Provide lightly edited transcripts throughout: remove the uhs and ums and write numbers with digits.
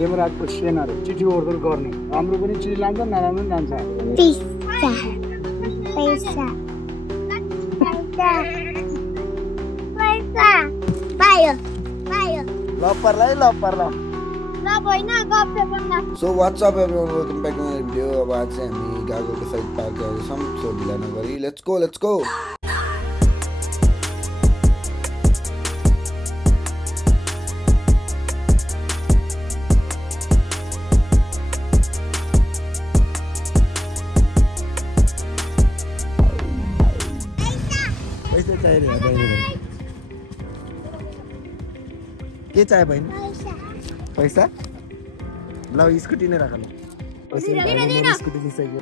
यमराजको सेनाहरू चिठी ओर्दर गर्ने राम्रो पनि चिठी लान्छ नराम्रो पनि लान्छ पैसा पायो So what's up everyone, welcome back to another video. अब आज चाहिँ हामी गागोको साइड पार्क गएछौँ, सो ढिला नगरी लेट्स गो पैसा चाहियो के चाहियो बहिनी पैसा ल स्कुटी नै राख ल स्कुटी लिइसक्यो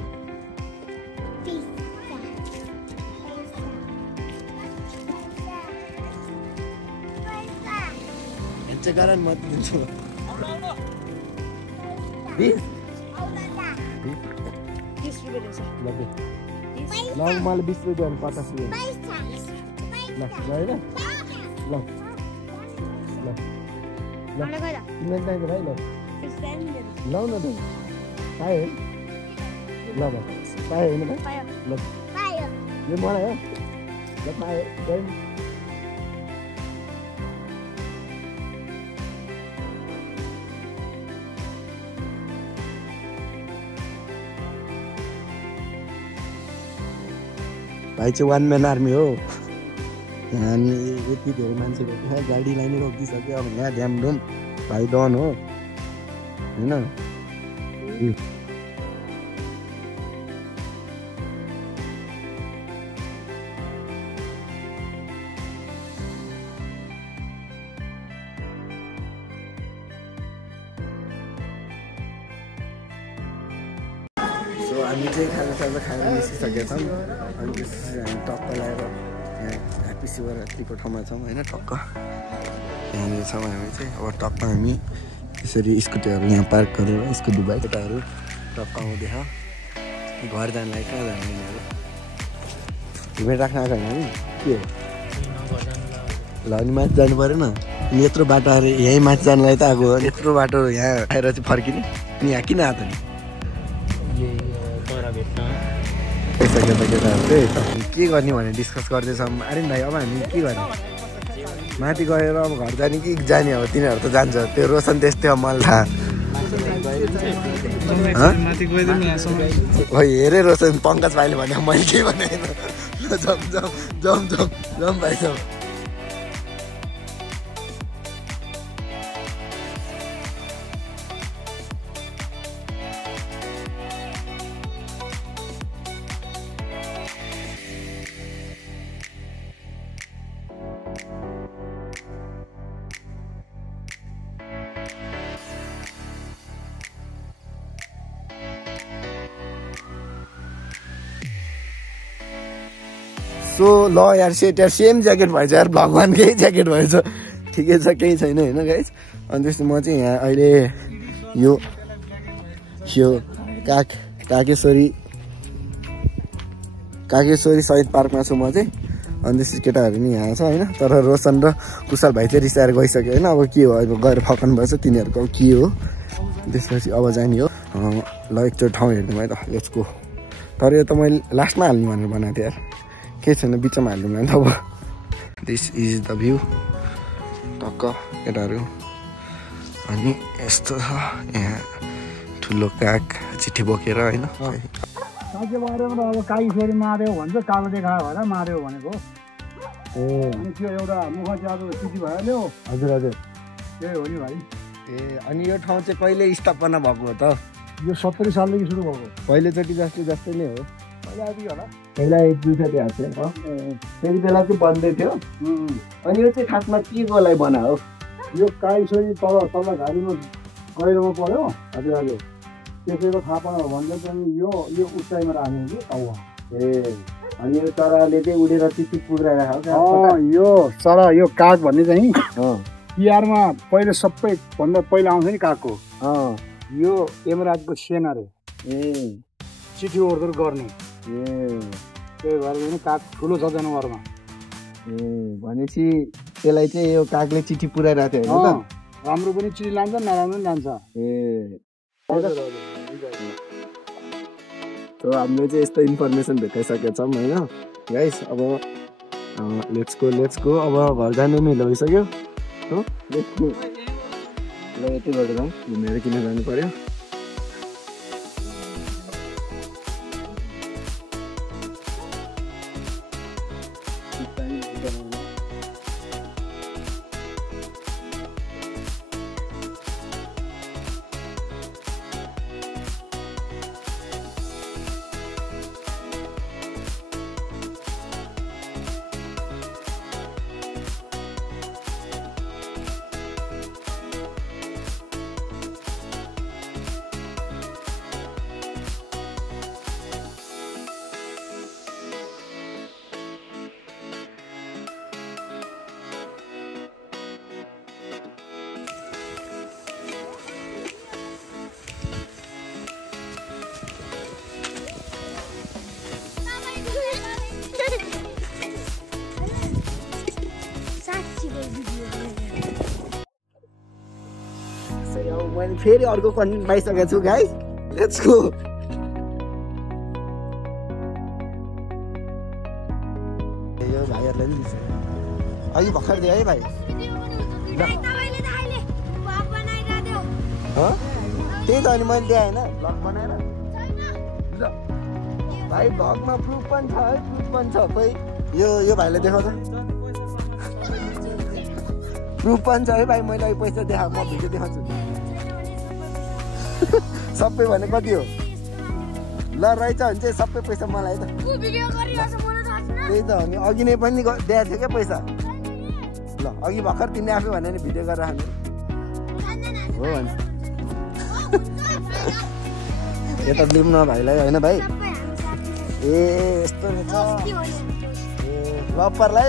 हेर्छ कारण म दिन्छु 20 रुपैयाँ रहेछ ल मलाई 20 रुपैयाँ 50 रुपैयाँ ल हैन ल किन चाहिन्छ भाइ ल लौ न त पायो ल ल पायो होइन भाइ ल यो मलाई हो ल पायो भाइ चाहिँ वान म्यान आर्मी हो हामी यति धेरै मान्छेको त्यहाँ गाडीलाई नै रोकिदिइसक्यो अब यहाँ ड्यामडुम भाइ डन हो होइन सो हामी चाहिँ खाजा खाएर निस्किसकेका छौँ अनि त्यसपछि हामी टक्क लगाएर यहाँ ह्याप्पी शिवरात्रिको ठाउँमा छौँ होइन टक्क यहाँनिर छौँ हामी चाहिँ अब टक्क हामी यसरी स्कुटीहरू यहाँ पार्क गरेर स्कुटी बाइकहरू टक्क आउँदैछ घर जानलाई कहाँ जानु यिनीहरू हिँडेर राख्न आएको होइन के हो ल अनि माथि जानु परेन अनि यत्रो बाटो आएर यहीँ माथि जानलाई त आएको यत्रो बाटो यहाँ आएर चाहिँ फर्किने अनि यहाँ किन आएको नि के गर्ने भने डिस्कस गर्दैछौँ अरे भाइ अब हामी के गर्ने माथि गएर अब घर जाने कि जाने अब तिनीहरू त जान्छ त्यो रोशन त्यस्तै हो मलाई थाहा हेरेँ रोशन पङ्कज भाइले भने मैले केही भने जम भाइ जाउँ सो ल यार सेट यार सेम ज्याकेट भएछ यार भगवान्कै ज्याकेट भएछ ठिकै छ केही छैन होइन गाइस अनि त्यस्तो म चाहिँ यहाँ अहिले यो काकेश्वरी शहीद पार्कमा छु म चाहिँ अनि त्यसपछि केटाहरू नि यहाँ छ होइन तर रोशन र कुशल भाइ चाहिँ रिसाएर गइसक्यो होइन अब के हो अब गएर फकाउनु भएछ तिनीहरूको के हो त्यसपछि अब जाने हो ल एकचोटि ठाउँ हेर्नु भयो त यसको तर यो त मैले लास्टमा हाल्ने भनेर बनाएको थिएँ यार केही छैन बिचमा हाल्नु भने त अब दिस इज द भ्यू टक्क केटाहरू अनि यस्तो छ यहाँ ठुलो काग चिठी बोकेर होइन साँच्चै बारेमा त अब कागेश्वरी मार्यो भन्छ कालो देखायो भएर मार्यो भनेको ए अनि त्यो एउटा मुख जादु चिठी भइहाल्यो हजुर त्यही हो नि भाइ ए अनि यो ठाउँ चाहिँ कहिले स्थापना भएको हो त यो 70 सालदेखि सुरु भएको पहिलोचोटि जस्तै नै हो पहिला एक दुईवटा थियो त्यति बेला चाहिँ बन्दै थियो अनि यो चाहिँ खासमा के को लागि बना हो यो कागेश्वरी तल घारीमा गहिरोमा पर्यो हजुर त्यसैको थाहा पायो भन्दा चाहिँ यो उचाइमा राख्ने कि टाउमा ए अनि यो चराले चाहिँ उडेर चिठी पुऱ्याइरहेको यो चरा यो काग भन्ने चाहिँ तिहारमा पहिले सबैभन्दा पहिला आउँछ नि कागको यो यमराजको सेना रे ए चिठी ओर्दर गर्ने त्यही भएर पनि काग ठुलो छ जनावरमा भनेपछि त्यसलाई चाहिँ यो कागले चिठी पुऱ्याइरहेको थियो होइन राम्रो पनि चिज लान्छ नराम्रो पनि लान्छ हामीले चाहिँ यस्तो इन्फर्मेसन भेटाइसकेका छौँ होइन गाइस अब लेट्स गो अब घर जानु नै भइसक्यो हो लेट्स गो ल यति गरेर जाउँ घुमेर किन जानु पर्यो मैले फेरि अर्को कन्टेन्ट पाइसकेको छु गाइस लेट्स गो यो भाइहरुले नि अघि भर्खर दिए है भाइ त्यही त अनि मैले दिएँ होइन ब्लग बनाएर भाइ भ्लगमा प्रुफ पनि छ है प्रुफ पनि छ खोइ यो भाइले देखाउँछ प्रुफ पनि छ है भाइ मैले अहिले पैसा देखाएको म भिडियो देखाउँछु सबै भने कति हो ल रहेछ भने चाहिँ सबै पैसा मलाई त त्यही त अनि अघि नै पनि दिएको थियो क्या पैसा ल अघि भर्खर तिमीले आफै भने नि भिडियो गरेर खानु हो भने यता दिउँ न भाइलाई होइन भाइ ए यस्तो रहेछ ए लप्परलाई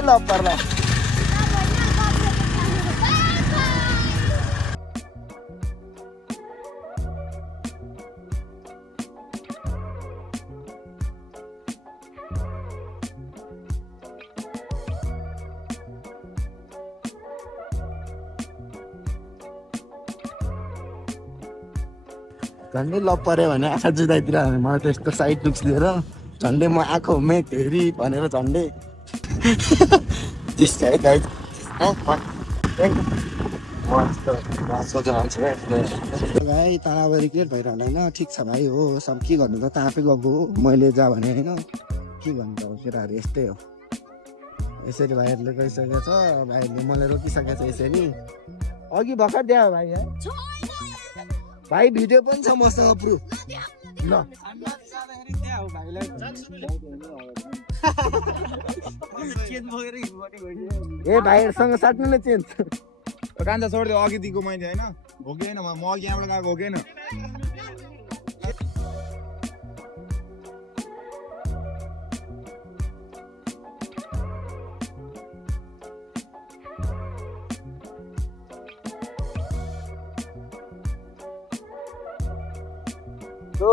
झन्डै लप पऱ्यो भने आँखा जुदाइतिर मलाई त्यस्तो साइड लुक्स दिएर झन्डै म आएको मेघेरी भनेर झन्डै भाइ तनाव रिग्रेट भइरहनु होइन ठिक छ भाइ हो सब के गर्नु त आफै गएको हो मैले जा भने होइन के भन्नु त केटाहरू यस्तै हो यसरी भाइहरूले गइसकेको छ भाइहरूले मलाई रोकिसकेको छ यसरी अघि भर्खर दियो भाइ भाइ भिडियो पनि छ मसँग प्रुफ ल ए भाइहरूसँग साट्नु न चेन्ज कान्छा छोडिदियो अघिदेखिको मैले होइन भोगेन म अघि यहाँबाट गएको भोगेन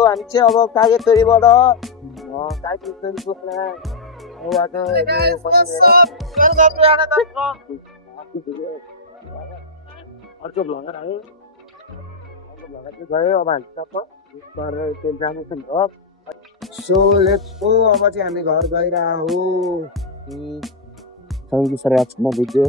हामी चाहिँ अब कागेतोरीबाट अर्को भ्लगर आयो गयो अब हामी सो लेट्स गो अब चाहिँ हामी घर गइरहेको हो भिडियो